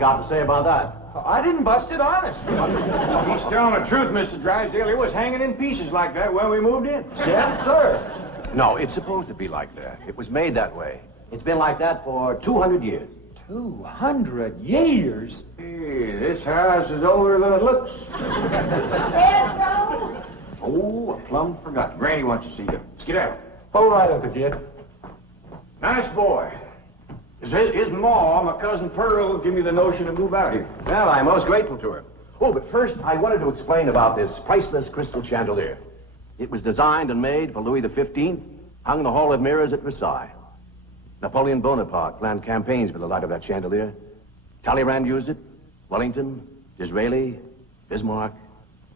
got to say about that? I didn't bust it, honest. He's telling the truth, Mr. Drysdale. It was hanging in pieces like that when we moved in. Yes, sir. No, it's supposed to be like that. It was made that way. It's been like that for 200 years. 200 years? Hey, this house is older than it looks. Pedro! Oh, I plumb forgot. Granny wants to see you. Let's get out. All right, Uncle Jed. Nice boy. His ma, my cousin Pearl, gave me the notion to move out here. Well, I'm most grateful to her. Oh, but first, I wanted to explain about this priceless crystal chandelier. It was designed and made for Louis XV, hung in the Hall of Mirrors at Versailles. Napoleon Bonaparte planned campaigns for the light of that chandelier. Talleyrand used it. Wellington, Disraeli, Bismarck,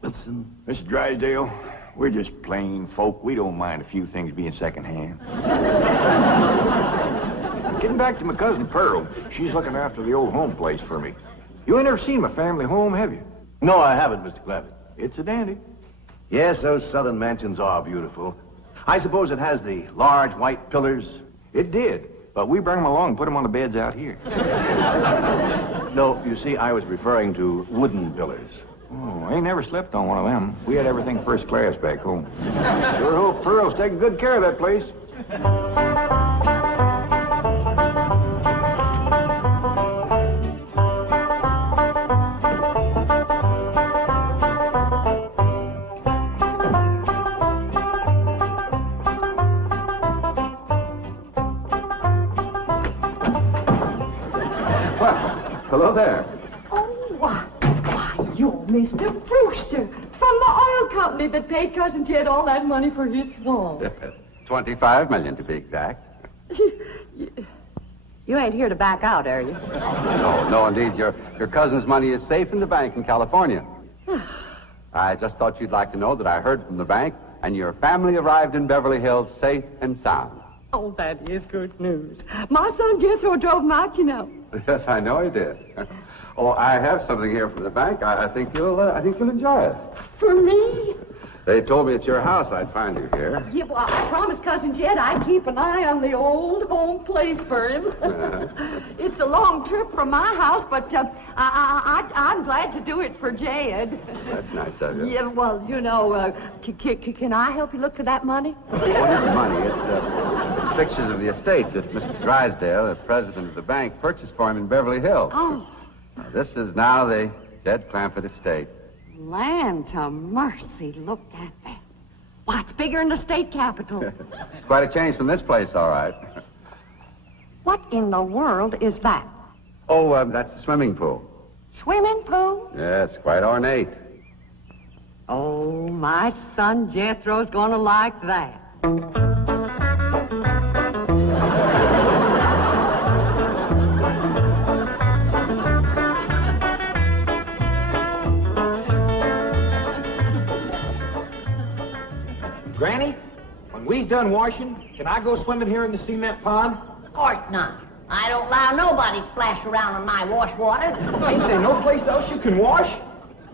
Wilson. Mr. Drysdale, we're just plain folk. We don't mind a few things being secondhand. Getting back to my cousin Pearl, she's looking after the old home place for me. You ain't never seen my family home, have you? No, I haven't, Mr. Clavitt. It's a dandy. Yes, those southern mansions are beautiful. I suppose it has the large white pillars. It did, but we bring them along and put them on the beds out here. No, you see, I was referring to wooden pillars. Oh, I ain't never slept on one of them. We had everything first class back home. Sure hope Pearl's taking good care of that place. Hello there. Oh, why, you're Mr. Brewster from the oil company that paid Cousin Jed all that money for his swamp. 25 million to be exact. You ain't here to back out, are you? No, indeed. Your cousin's money is safe in the bank in California. I just thought you'd like to know that I heard from the bank, and your family arrived in Beverly Hills safe and sound. Oh, that is good news. My son Jethro drove him out, you know. Yes, I know he did. Oh, I have something here from the bank. I think you'll enjoy it. For me? They told me at your house I'd find you here. Yeah, well, I promised Cousin Jed I'd keep an eye on the old home place for him. It's a long trip from my house, but I'm glad to do it for Jed. That's nice of you. Yeah, well, you know, can I help you look for that money? What is the money? It's pictures of the estate that Mr. Drysdale, the president of the bank, purchased for him in Beverly Hills. Oh. Now, this is now the Jed Clampett estate. Land to mercy, look at that. Why, it's bigger than the state capitol. It's quite a change from this place, all right. What in the world is that? Oh, that's the swimming pool. Swimming pool? Yes, quite ornate. Oh, my son Jethro's gonna like that. Granny, when we's done washing, can I go swimming here in the cement pond? Of course not. I don't allow nobody to splash around in my wash water. Ain't there no place else you can wash?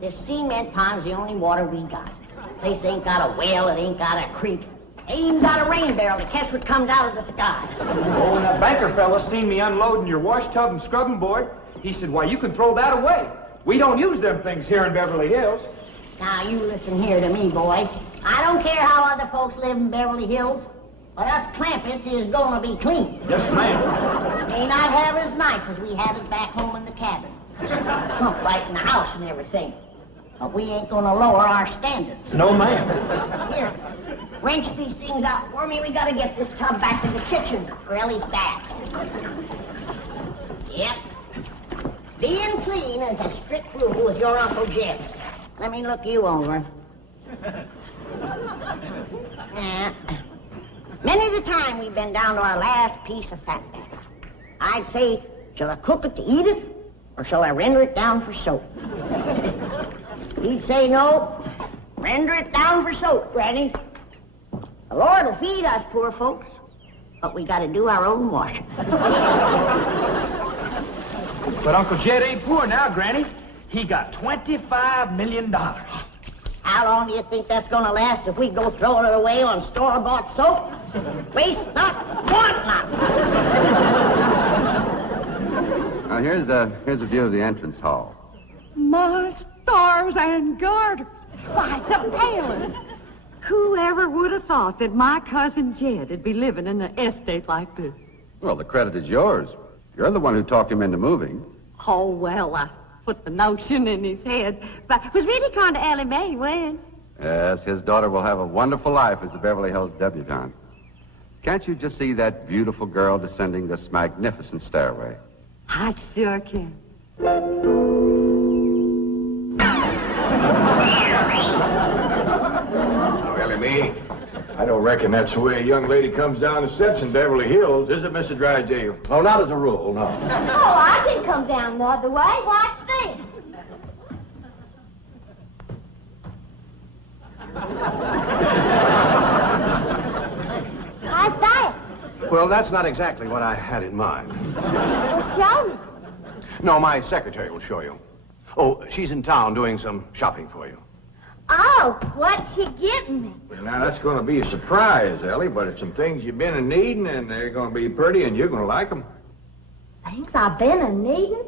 This cement pond's the only water we got. Place ain't got a well, it ain't got a creek. Ain't even got a rain barrel to catch what comes out of the sky. Oh, and that banker fella seen me unloading your wash tub and scrubbing board. He said, why, you can throw that away. We don't use them things here in Beverly Hills. Now, you listen here to me, boy. I don't care how other folks live in Beverly Hills, but us Clampetts is gonna be clean. Yes, ma'am. May not have it as nice as we have it back home in the cabin. Pump right in the house and everything. But we ain't gonna lower our standards. No, ma'am. Here, wrench these things out for me. We gotta get this tub back to the kitchen for Ellie's bath. Yep. Being clean is a strict rule with your Uncle Jed. Let me look you over. Many's the time we've been down to our last piece of fat back. I'd say, shall I cook it to eat it, or shall I render it down for soap? He'd say no. Render it down for soap, Granny. The Lord will feed us poor folks, but we gotta do our own washing. But Uncle Jed ain't poor now, Granny. He got $25 million. How long do you think that's gonna last if we go throwing it away on store-bought soap? Waste not, want not. Now, here's a view of the entrance hall. My stars and garters. Why, it's a palace. Whoever would have thought that my cousin Jed would be living in an estate like this? Well, the credit is yours. You're the one who talked him into moving. Oh, well, I put the notion in his head. But it was really kind of Ellie Mae when. Yes, his daughter will have a wonderful life as a Beverly Hills debutante. Can't you just see that beautiful girl descending this magnificent stairway? I sure can. Oh, Ellie Mae, I don't reckon that's the way a young lady comes down the steps in Beverly Hills, is it, Mr. Drysdale? Oh, not as a rule, no. Oh, I can come down the other way. Watch this. How's that? Well, that's not exactly what I had in mind. Well, show me. No, my secretary will show you. Oh, she's in town doing some shopping for you. Oh, what's she getting me? Well, now, that's going to be a surprise, Ellie, but it's some things you've been needing, and they're going to be pretty, and you're going to like them. Things I've been a-needing?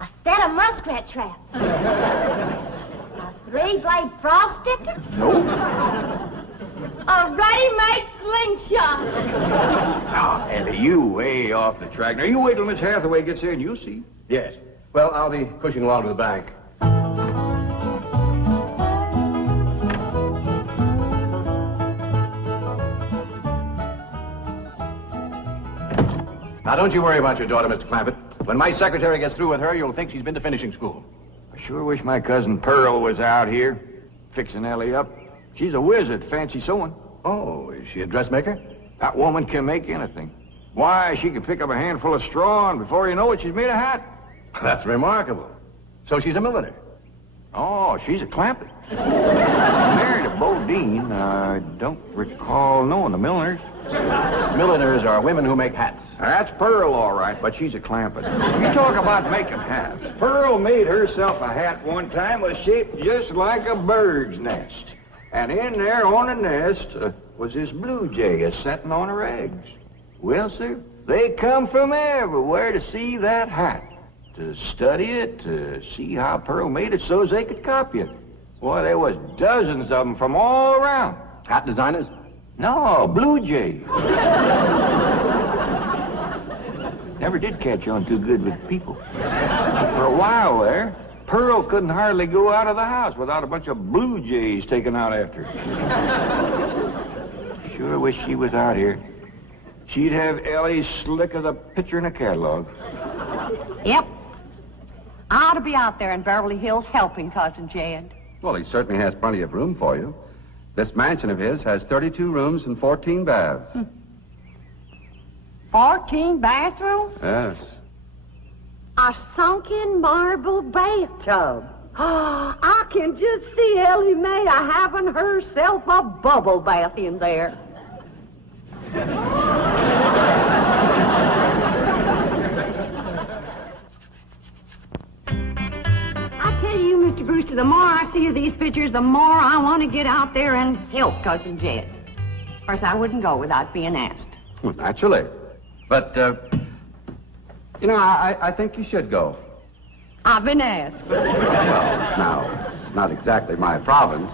A set of muskrat traps. A three-blade frog sticker? Nope. A ready-made slingshot. Now, Ellie, you way off the track. Now, you wait till Miss Hathaway gets here, and you'll see. Yes. Well, I'll be pushing along to the bank. Now, don't you worry about your daughter, Mr. Clampett. When my secretary gets through with her, you'll think she's been to finishing school. I sure wish my cousin Pearl was out here, fixing Ellie up. She's a whiz at fancy sewing. Oh, is she a dressmaker? That woman can make anything. Why, she can pick up a handful of straw, and before you know it, she's made a hat. That's remarkable. So she's a milliner. Oh, she's a Clampett. Married a Bodine. I don't recall knowing the milliners. Milliners are women who make hats. That's Pearl, all right, but she's a Clampett. You talk about making hats. Pearl made herself a hat one time that was shaped just like a bird's nest. And in there on the nest was this blue jay a-setting on her eggs. Well, sir, they come from everywhere to see that hat, to study it, to see how Pearl made it so as they could copy it. Boy, there was dozens of them from all around. Hat designers? No, blue jay. Never did catch on too good with people. For a while there, Pearl couldn't hardly go out of the house without a bunch of blue jays taken out after her. Sure wish she was out here. She'd have Ellie slick as a picture in a catalog. Yep. I ought to be out there in Beverly Hills helping Cousin Jed. Well, he certainly has plenty of room for you. This mansion of his has 32 rooms and 14 baths. 14 bathrooms? Yes. A sunken marble bathtub. Oh, I can just see Ellie Mae having herself a bubble bath in there. I tell you, Mr. Brewster, the more I see of these pictures, the more I want to get out there and help Cousin Jed. Of course, I wouldn't go without being asked. Well, naturally. But, I think you should go. I've been asked. Well, now, it's not exactly my province.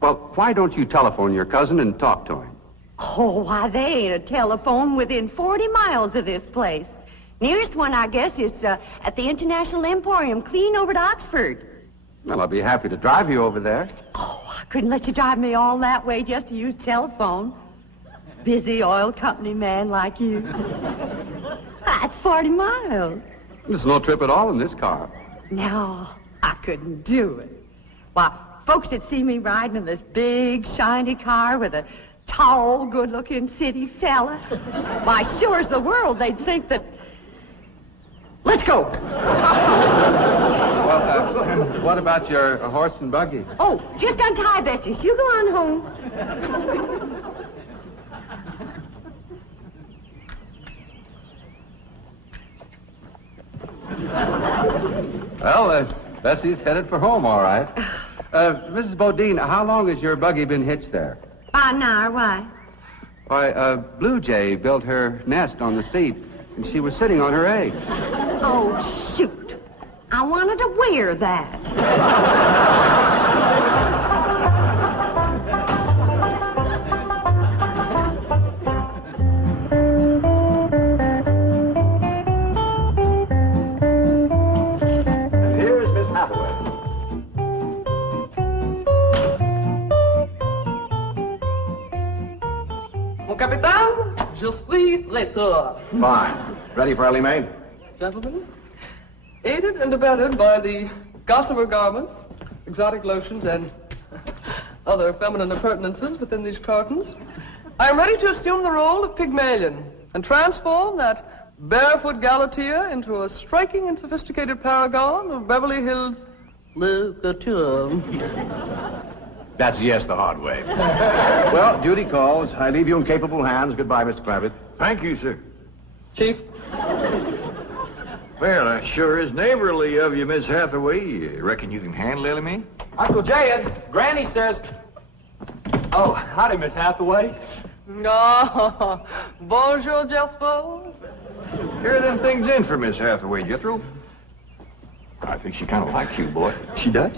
Well, why don't you telephone your cousin and talk to him? Oh, why, they ain't a telephone within 40 miles of this place. Nearest one, I guess, is at the International Emporium, clean over to Oxford. Well, I'll be happy to drive you over there. Oh, I couldn't let you drive me all that way just to use telephone. Busy oil company man like you. That's 40 miles. There's no trip at all in this car. No, I couldn't do it. Why, folks that see me riding in this big, shiny car with a tall, good-looking city fella, why, sure as the world, they'd think that... Let's go. Well, what about your horse and buggy? Oh, just untie Bessie. You go on home. Well, Bessie's headed for home, all right. Mrs. Bodine, how long has your buggy been hitched there? About an hour, why? Why, Blue Jay built her nest on the seat. and she was sitting on her egg. Oh, shoot. I wanted to wear that. And here's Miss Hathaway. Mon capitaine, je suis traiteur. Fine. Ready for Ellie Mae? Gentlemen, aided and abetted by the gossamer garments, exotic lotions, and other feminine appurtenances within these cartons, I am ready to assume the role of Pygmalion and transform that barefoot Galatea into a striking and sophisticated paragon of Beverly Hills literature. That's yes the hard way. Well, duty calls. I leave you in capable hands. Goodbye, Mr. Clampett. Thank you, sir. Chief, Well, that sure is neighborly of you, Miss Hathaway. Reckon you can handle Ellie Mae? Uncle Jed, Granny says... Oh, howdy, Miss Hathaway. oh, bonjour, Jethro. Carry them things in for Miss Hathaway, Jethro. I think she kind of likes you, boy. She does?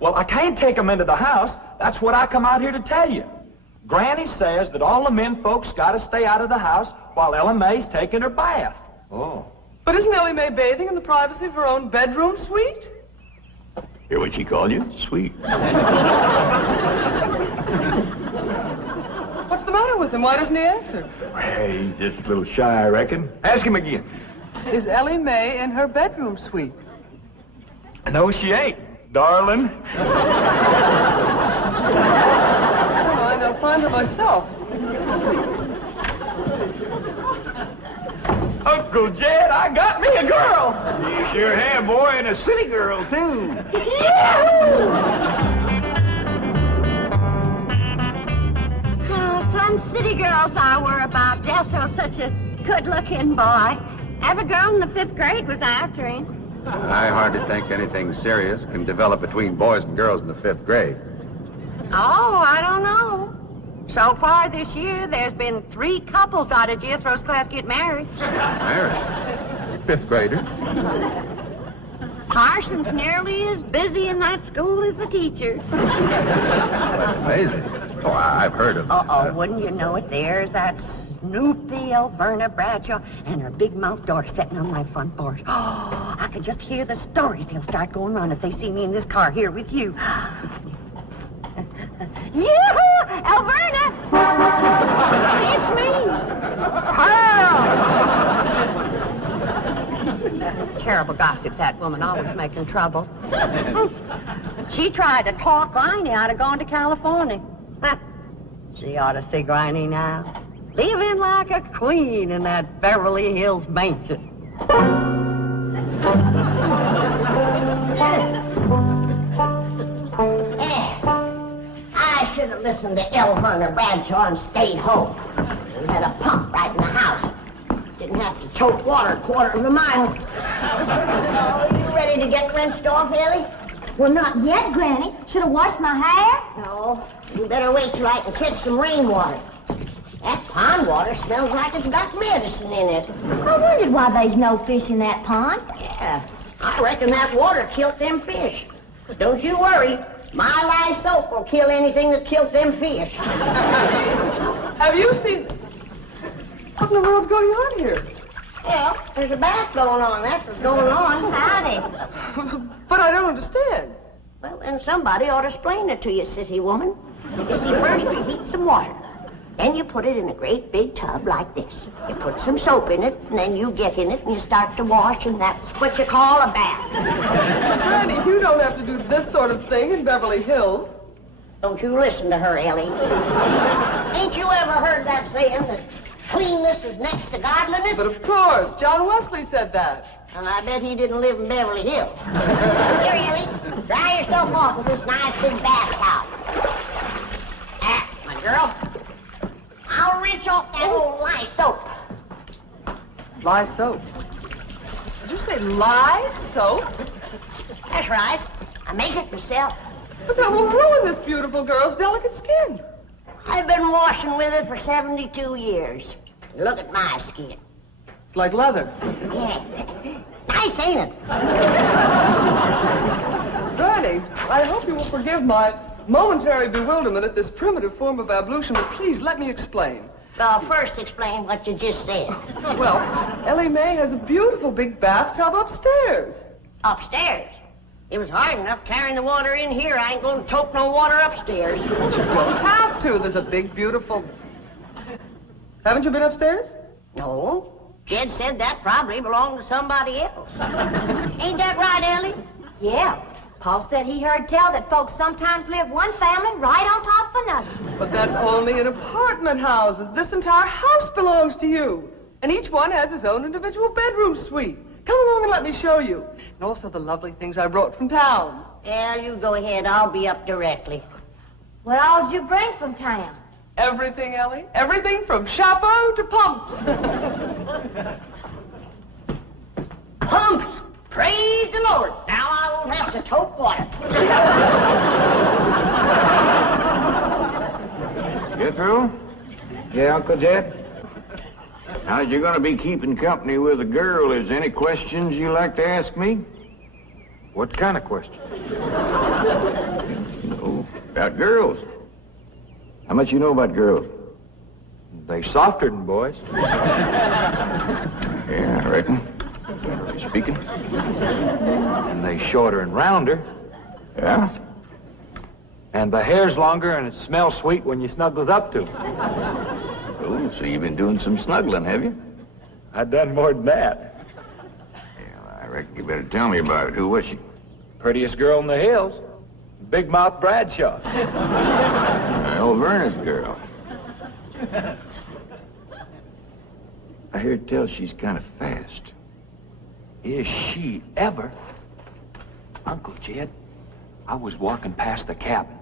Well, I can't take 'em into the house. That's what I come out here to tell you. Granny says that all the men folks got to stay out of the house while Ella Mae's taking her bath. Oh. But isn't Ellie Mae bathing in the privacy of her own bedroom suite? Hear what she called you? Sweet. What's the matter with him? Why doesn't he answer? Hey, he's just a little shy, I reckon. Ask him again. Is Ellie Mae in her bedroom suite? No, she ain't, darling. Never mind, I'll find her myself. Uncle Jed, I got me a girl. You sure have, boy, and a city girl, too. Oh, some city girls I were about. Jethro's such a good-looking boy. Every girl in the 5th grade was after him. I hardly think anything serious can develop between boys and girls in the 5th grade. Oh, I don't know. So far this year, there's been 3 couples out of Jethro's class get married. Married? 5th grader? Parson's nearly as busy in that school as the teacher. That's amazing. Oh, I've heard of Wouldn't you know it? There's that Snoopy Alverna Bradshaw and her big mouth daughter sitting on my front porch. Oh, I could just hear the stories they'll start going on if they see me in this car here with you. Yoo-hoo! Alverna! It's me! Terrible gossip, that woman, always making trouble. She tried to talk Granny out of going to California. She ought to see Granny now. Living like a queen in that Beverly Hills mansion. I should have listened to Elverna Bradshaw and stayed home. We had a pump right in the house. Didn't have to tote water 1/4 of a mile. Oh, you ready to get rinsed off, Ellie? Well, not yet, Granny. Should have washed my hair. No, you better wait till I can catch some rainwater. That pond water smells like it's got medicine in it. I wondered why there's no fish in that pond. Yeah, I reckon that water killed them fish. Don't you worry. My lye soap will kill anything that killed them fish. Have you seen... What in the world's going on here? Well, there's a bath going on. That's what's going on. Howdy. But I don't understand. Well, then somebody ought to explain it to you, sissy woman. You see, first you heat some water. Then you put it in a great big tub like this. You put some soap in it, and then you get in it and you start to wash, and that's what you call a bath. Granny, you don't have to do this sort of thing in Beverly Hills. Don't you listen to her, Ellie. Ain't you ever heard that saying that cleanness is next to godliness? But of course, John Wesley said that. And I bet he didn't live in Beverly Hills. Here, Ellie, dry yourself off with this nice big bath towel. My girl. I'll rinse off that old lye soap. Lye soap. Did you say lye soap? That's right. I make it myself. But that will ruin this beautiful girl's delicate skin. I've been washing with it for 72 years. Look at my skin. It's like leather. Yeah. Nice, ain't it? Granny, I hope you will forgive my momentary bewilderment at this primitive form of ablution, but please let me explain. First explain what you just said. Well, Ellie Mae has a beautiful big bathtub upstairs. Upstairs? It was hard enough carrying the water in here. I ain't going to tote no water upstairs. You don't have to. There's a big, beautiful... Haven't you been upstairs? No. Jed said that probably belonged to somebody else. Ain't that right, Ellie? Yeah. Paul said he heard tell that folks sometimes live one family right on top of another. But that's only in apartment houses. This entire house belongs to you. And each one has his own individual bedroom suite. Come along and let me show you. And also the lovely things I brought from town. Yeah, you go ahead. I'll be up directly. What all did you bring from town? Everything, Ellie. Everything from chapeau to pumps. Pumps! Praise the Lord! Now I won't have to tote water. Get through? Yeah, Uncle Jed? Now, you're going to be keeping company with a girl. Is there any questions you like to ask me? What kind of question? No, about girls. How much you know about girls? They softer than boys. Yeah, I reckon. Generally speaking. And they shorter and rounder. Yeah? And the hair's longer and it smells sweet when you snuggles up to 'em. Oh, so you've been doing some snuggling, have you? I done more than that. Yeah, I reckon you better tell me about it. Who was she? Prettiest girl in the hills. Big Mouth Bradshaw. Old Verner's girl. I heard tell she's kind of fast. Is she ever? Uncle Jed, I was walking past the cabin,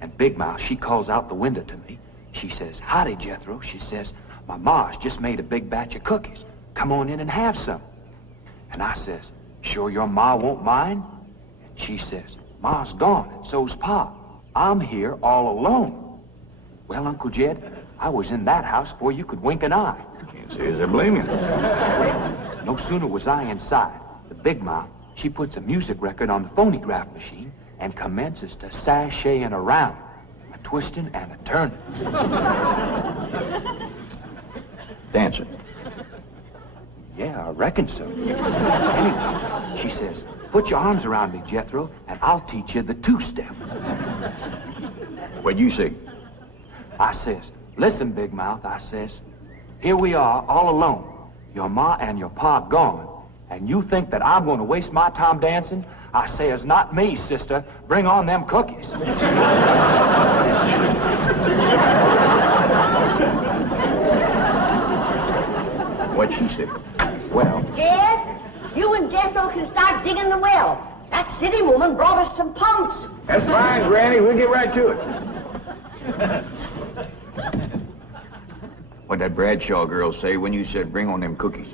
and Big Mouth, she calls out the window to me. She says, "Howdy, Jethro." She says, "My ma's just made a big batch of cookies. Come on in and have some." And I says, "Sure your ma won't mind?" And she says, "Ma's gone, and so's Pa. I'm here all alone." Well, Uncle Jed, I was in that house before you could wink an eye. Can't say as I blame you. No sooner was I inside, the Big Mouth, she puts a music record on the phonograph machine and commences to sashaying around, a twisting and a turning. Dancing. Yeah, I reckon so. Anyway, she says, "Put your arms around me, Jethro, and I'll teach you the two-step." What'd you say? I says, "Listen, Big Mouth," I says, "here we are all alone. Your ma and your pa gone, and you think that I'm going to waste my time dancing?" I says, "Not me, sister. Bring on them cookies." What'd she say? Well, Jed, you and Jethro can start digging the well. That city woman brought us some pumps. That's fine, Granny. We'll get right to it. What'd that Bradshaw girl say when you said bring on them cookies?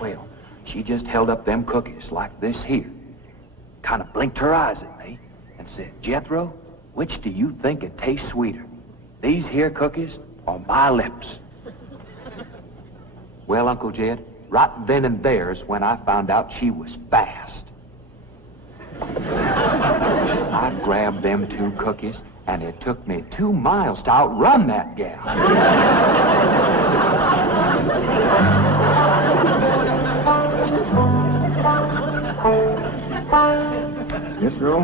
well, she just held up them cookies like this here, kind of blinked her eyes at me, and said, "Jethro, which do you think it tastes sweeter, these here cookies or my lips?" Well, Uncle Jed, right then and there's when I found out she was fast. I grabbed them two cookies, and it took me 2 miles to outrun that gal. Yes, girl.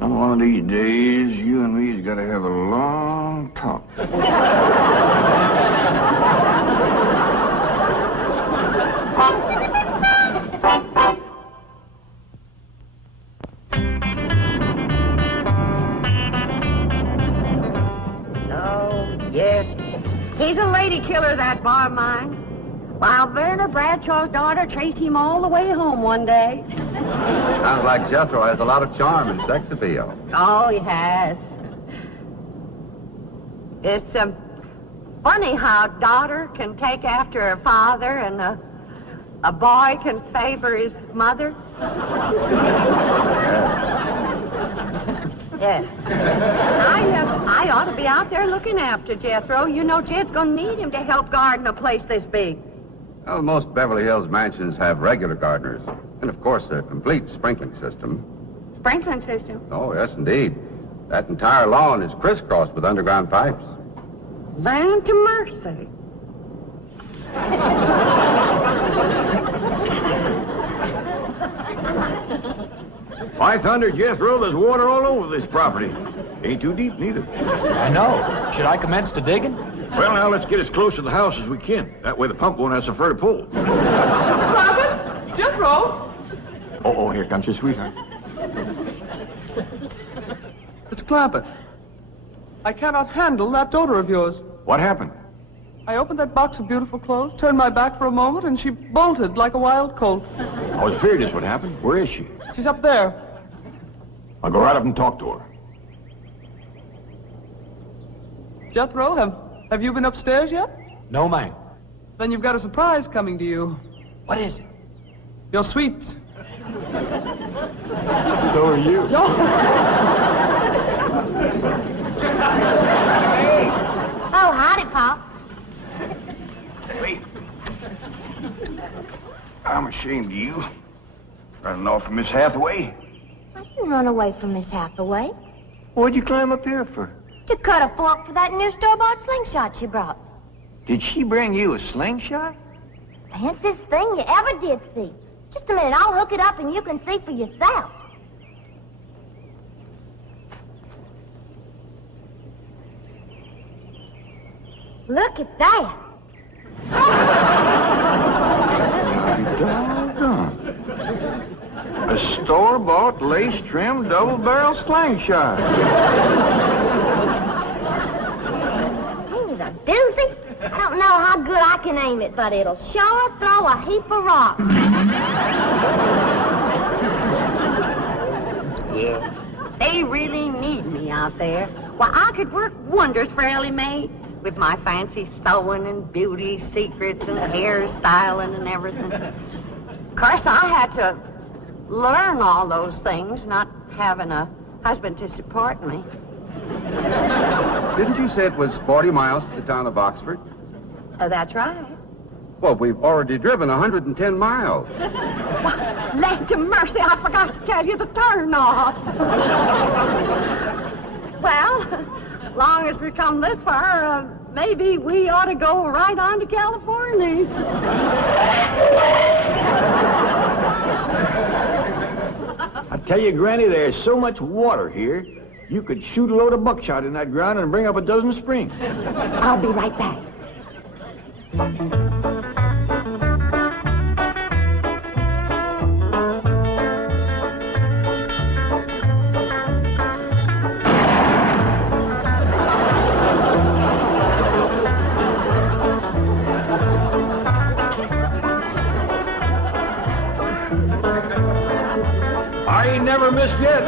On one of these days, you and me's got to have a long talk. Yes. He's a lady killer, that bar mine. While Verna Bradshaw's daughter traced him all the way home one day. Sounds like Jethro has a lot of charm and sex appeal. Oh, he has. It's funny how a daughter can take after her father and a boy can favor his mother. Yes. I ought to be out there looking after Jethro. You know Jed's going to need him to help garden a place this big. Well, most Beverly Hills mansions have regular gardeners. And, of course, a complete sprinkling system. Sprinkling system? Oh, yes, indeed. That entire lawn is crisscrossed with underground pipes. Land to mercy. By thunder, Jethro, there's water all over this property. Ain't too deep, neither. I know. Should I commence to digging? Well, now, let's get as close to the house as we can. That way the pump won't have so far to pull. Robin? Jethro? Oh, here comes your sweetheart. Mr. Clampett, I cannot handle that daughter of yours. What happened? I opened that box of beautiful clothes, turned my back for a moment, and she bolted like a wild colt. I was afraid this would happen. Where is she? She's up there. I'll go right up and talk to her. Jethro, have you been upstairs yet? No, ma'am. Then you've got a surprise coming to you. What is it? Your sweets. So are you. No. Oh, howdy, Pop. Wait. I'm ashamed of you. Running off from Miss Hathaway. I didn't run away from Miss Hathaway. What'd you climb up here for? To cut a fork for that new store-bought slingshot she brought. Did she bring you a slingshot? Fanciest thing you ever did see. Just a minute, I'll hook it up and you can see for yourself. Look at that. Doggone. A store-bought, lace-trimmed, double-barrel slingshot. Ain't it a doozy? I don't know how good I can aim it, but it'll sure throw a heap of rocks. Yeah. They really need me out there. Why, I could work wonders for Ellie Mae with my fancy sewing and beauty secrets and hairstyling and everything. Of course, I had to learn all those things, not having a husband to support me. Didn't you say it was 40 miles to the town of Oxford? Oh, that's right. Well, we've already driven 110 miles. Land to mercy, I forgot to tell you the turn off. Well, long as we come this far, maybe we ought to go right on to California. I tell you, Granny, there's so much water here, you could shoot a load of buckshot in that ground and bring up a dozen springs. I'll be right back. I ain't never missed yet.